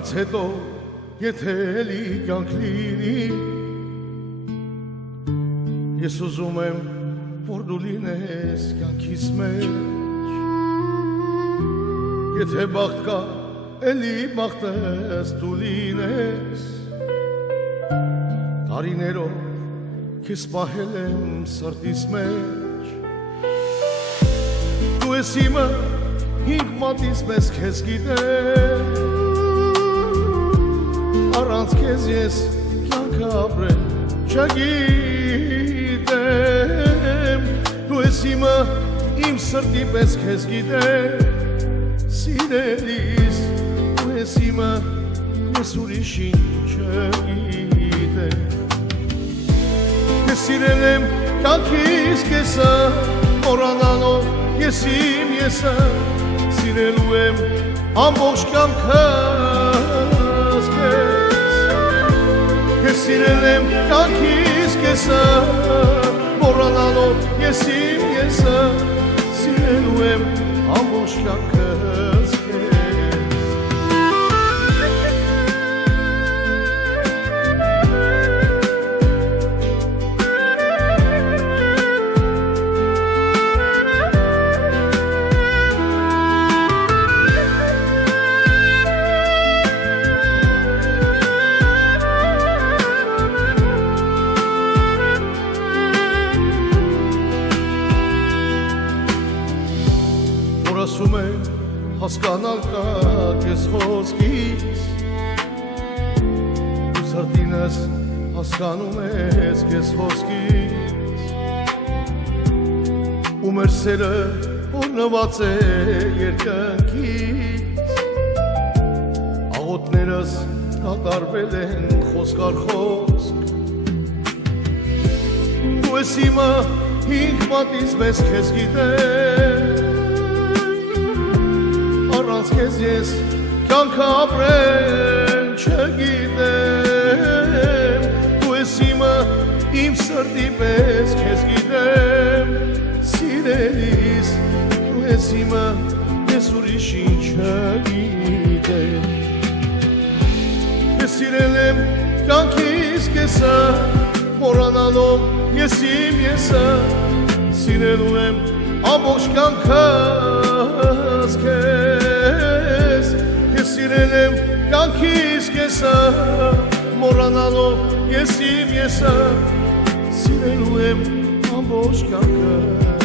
Կյանքից հետո եթե էլի կյանք լինի Ես ուզում եմ որ դու լինես կյանքիս մեջ Եթե բախտ կա էլի բախտես դու լինես Տարիներով քեզ պահել եմ սրտիս մեջ Դու ես իմը հինգ մատից մեզ քեզ գիտեմ Առանց քեզ ես կյանքը ապրել չգիտեմ Դու ես իմը իմ սրտի պես քեզ գիտեմ Սիրելիս դու ես իմը ես ուրիշին չգիտեմ Ես սիրել եմ կյանքիս կեսը մոռանալով ես իմ եսը Սիրելու եմ ամբողջ կյանքս քեզ Ես սիրել եմ կյանքիս կեսը մոռանալով ես իմ եսը Սիրելու եմ ամբողջ կյանքս քեզ Ասում է հասկանալ կա կեզ խոսքից Դու սրտինս հասկանում ես կեզ խոսքից Ու մեր սերը օրնված է երկնքից Աղոտներս կատարվել են խոսք առ խոսք Դու ես իմը հինգ մատից մեզ քեզ գիտեմ Առանց քեզ ես կյանքը ապրել չգիտեմ Դու ես իմը իմ սրտի պես քեզ գիտեմ Սիրելիս դու ես իմը ես ուրիշին չգիտեմ Ես սիրել եմ կյանքիս կեսը մոռանալով ես իմ եսը Սիրելու եմ ամբողջ կյանքս քեզ Ես սիրել եմ կյանքիս կեսը մոռանալով ես իմ եսը Սիրելու եմ ամբողջ կյանքս